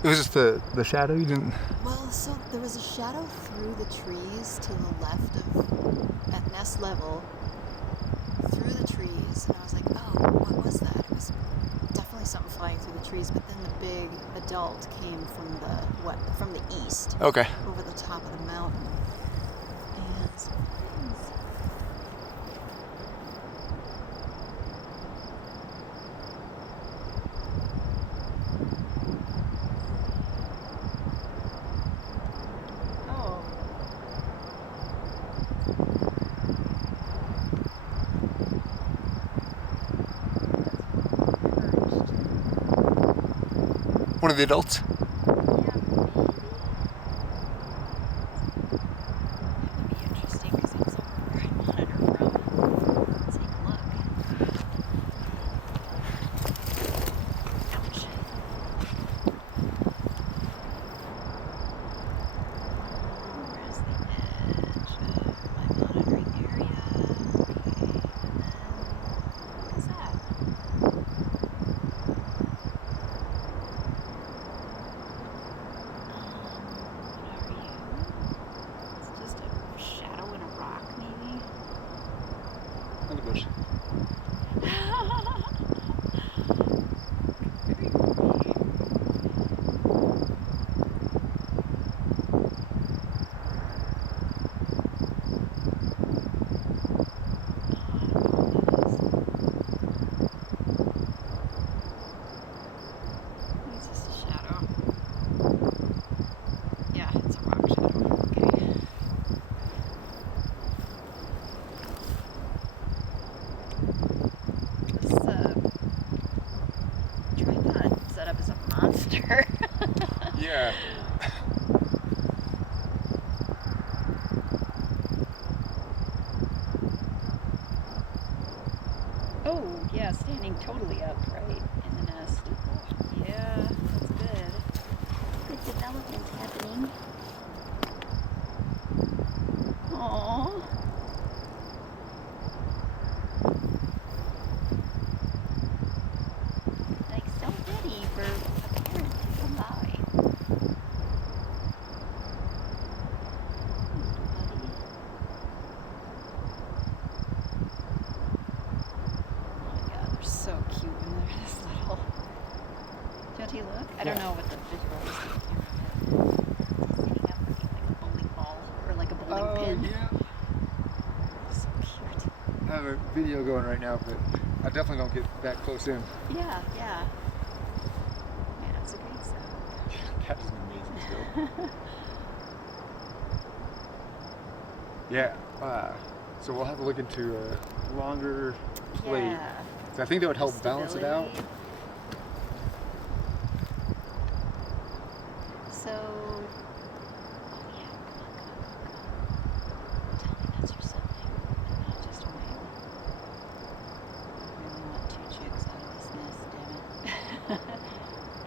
It was just the shadow. You didn't. Well, so there was a shadow through the trees to the left of, at nest level, through the trees, and I was like, oh, what was that? It was definitely something flying through the trees, but then the big adult came from the east, Okay. over the top of the mountain, and some friends. Oh. One of the adults. In the bush. Yeah. Oh, yeah, standing totally upright in the nest. Yeah, that's good. Good development happening. Aww. Like, so ready for a parent to come by. Buddy. Oh my god, they're so cute when they're this little. Don't you look? I don't know what the visual is on camera, but he's sitting up looking like a bowling ball or like a bowling pin. Yeah. So cute. I have a video going right now, but I definitely don't get that close in. Yeah, yeah. Yeah, it's a great sound. That is an amazing scope. Yeah. So we'll have to look into a longer plate. Yeah. So I think that would help balance it out. So, oh yeah, come on. Tell me that's your sibling, and not just a wing. I really want 2 chicks out of this nest, damn it.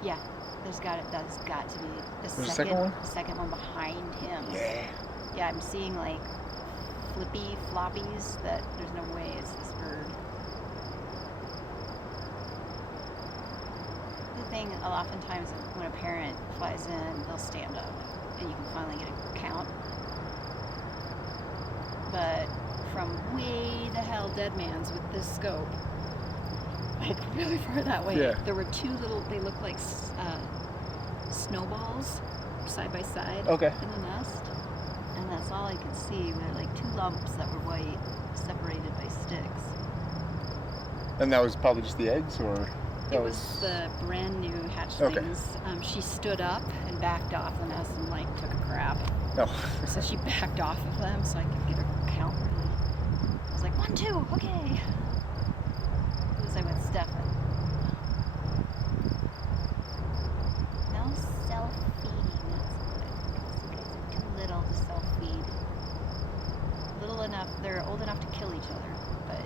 Yeah, that's got to be the second one behind him. Yeah. Yeah, I'm seeing like flippy floppies that there's no way it's this bird. The thing, oftentimes when a parent flies in, they'll stand up and you can finally get a count. But from way the hell dead man's with this scope, like really far that way, Yeah. there were 2 little, they look like snowballs side by side Okay. in the nest. And that's all I could see were like 2 lumps that were white, separated by sticks. And that was probably just the eggs, or? It was the brand new hatchlings. Okay. She stood up and backed off the nest and like took a crap. Oh. So she backed off of them so I could get her count really. I was like, 1, 2, okay. It was like with Stefan. No self-feeding, that's good. Because you guys are too little to self-feed. Little enough, they're old enough to kill each other, but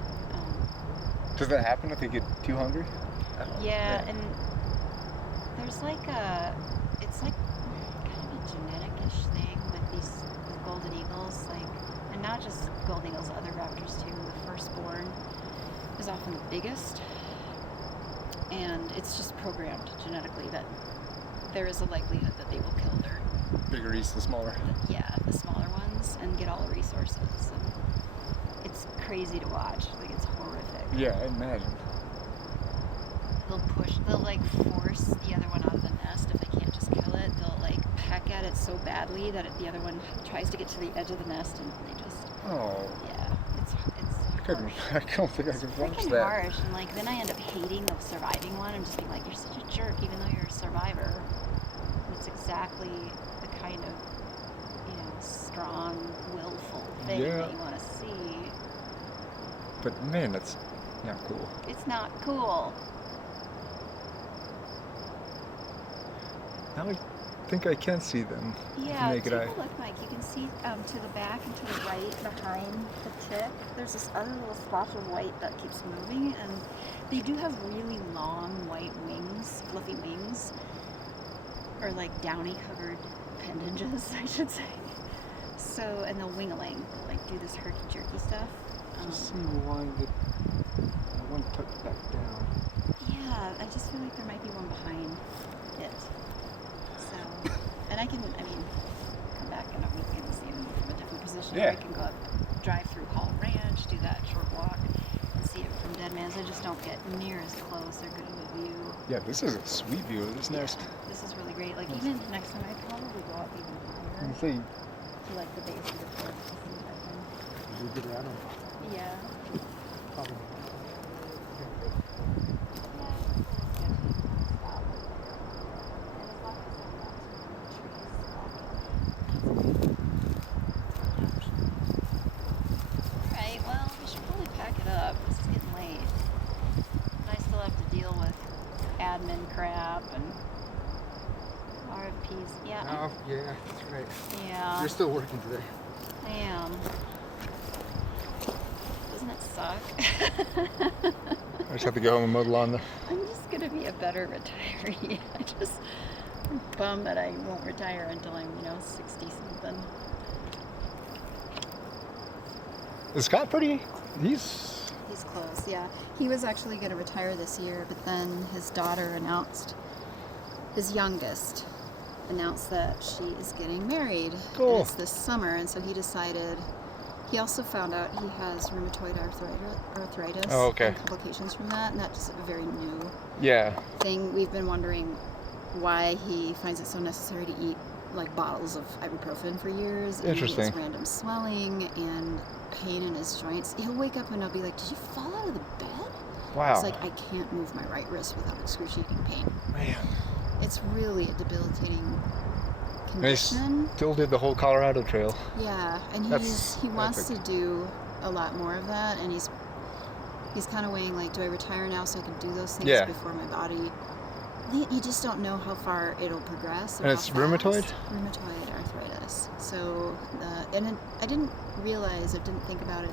Does that happen if they get too hungry? yeah, and there's like it's like kind of a genetic-ish thing with golden eagles, like, and not just golden eagles, other raptors too. The firstborn is often the biggest, and it's just programmed genetically that there is a likelihood that they will kill their Bigger eats the smaller. the smaller ones and get all the resources. And it's crazy to watch. Like, it's horrific. Yeah, I imagine. They'll like force the other one out of the nest if they can't just kill it. They'll like peck at it so badly that the other one tries to get to the edge of the nest and they just, Oh, it's I don't think I could watch freaking that. harsh. And like then I end up hating the surviving one and just being like, you're such a jerk even though you're a survivor. And it's exactly the kind of, strong, willful thing that you want to see. But man, that's not cool. It's not cool. Now I think I can see them. Yeah, with the take naked eye. a look, Mike. You can see to the back and to the right behind the chick. There's this other little splotch of white that keeps moving, and they do have really long white wings, fluffy wings, or like downy covered appendages, I should say. So, and they'll wing-a-ling, they'll like do this herky-jerky stuff. Just see one tucked back down. Yeah, I just feel like there might be one behind it. So, and I mean, come back in a week and see them from a different position. Yeah. I can go up, drive through Hall Ranch, do that short walk, and see it from Dead Man's. I just don't get near as close or good of a view. Yeah, this is a sweet view of this nest. This is really great. Like, even next time I'd probably go up even higher You see, to like the base of the cliff to see if I can. you get out of Yeah. probably. Alright, well, we should probably pack it up. This is getting late. And I still have to deal with admin crap and RFPs. Yeah. Oh, yeah, that's right. Yeah. You're still working today. I am. Doesn't it suck? I just have to go home and mow the lawn. I'm just gonna be a better retiree. I'm bummed that I won't retire until I'm, 60 something. Is Scott pretty? He's close, yeah. He was actually gonna retire this year, but then his daughter his youngest announced that she is getting married. Cool. And it's this summer, and so he decided. He also found out he has rheumatoid arthritis. Oh, okay. And complications from that, and that's a very new thing. We've been wondering why he finds it so necessary to eat like bottles of ibuprofen for years. And Interesting. He has random swelling and pain in his joints. He'll wake up and I'll be like, "Did you fall out of the bed?" wow. It's like, I can't move my right wrist without excruciating pain. Man. It's really a debilitating And he condition. still did the whole Colorado Trail. Yeah, and That's he wants epic. to do a lot more of that, and he's kind of weighing like, do I retire now so I can do those things before my body? You just don't know how far it'll progress. And it's rheumatoid? Rheumatoid arthritis. So, I didn't realize, I didn't think about it.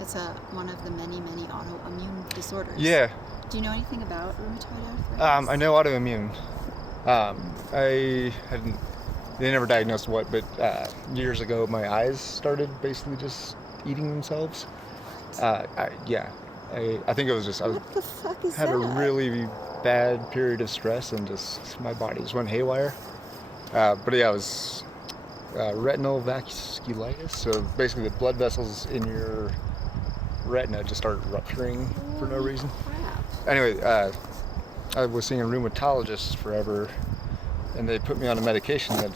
It's one of the many autoimmune disorders. Yeah. Do you know anything about rheumatoid arthritis? I know autoimmune. They never diagnosed what, but years ago my eyes started basically just eating themselves. I think it was just, What the fuck is had that? a really bad period of stress and just my body just went haywire. But yeah, it was retinal vasculitis. So basically the blood vessels in your retina just started rupturing for no reason. Crap. Anyway, I was seeing a rheumatologist forever, and they put me on a medication it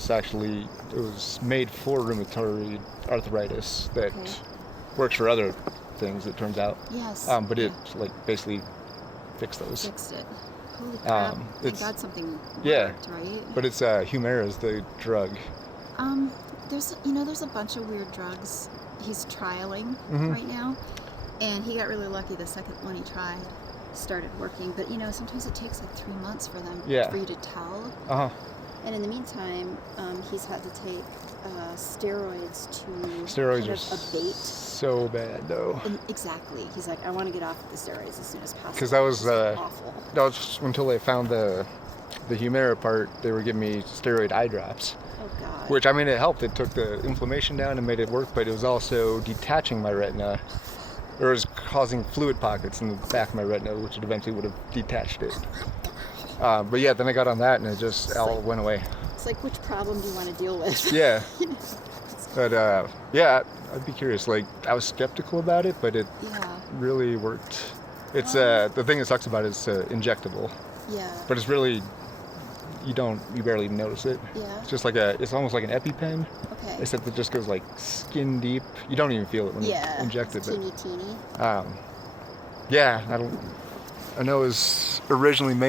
was made for rheumatoid arthritis that works for other things, it turns out. Yes. But it basically fixed those. Fixed it. Holy crap. Thank it's- God something yeah. worked, right? But it's Humira's the drug. There's a bunch of weird drugs he's trialing right now, and he got really lucky. The second one he tried started working, but sometimes it takes like 3 months for you to tell. And in the meantime, he's had to take steroids to Steroids kind are of abate. so bad though. And exactly. He's like, I want to get off the steroids as soon as possible. Because that was awful. that was until they found the Humira part. They were giving me steroid eye drops. Oh God. Which, I mean, it helped. It took the inflammation down and made it work, but it was also detaching my retina. Or it was causing fluid pockets in the back of my retina, which eventually would have detached it. But yeah, then I got on that and it just all like- went away. It's like, which problem do you want to deal with? Yeah. You know? But yeah, I'd be curious. Like, I was skeptical about it, but it Yeah. really worked. It's the thing that sucks about it is injectable, Yeah. but it's really you barely even notice it. Yeah. It's just like it's almost like an EpiPen, Okay. except it just goes like skin deep. You don't even feel it when you inject it. Teeny, teeny. But yeah, I know it was originally made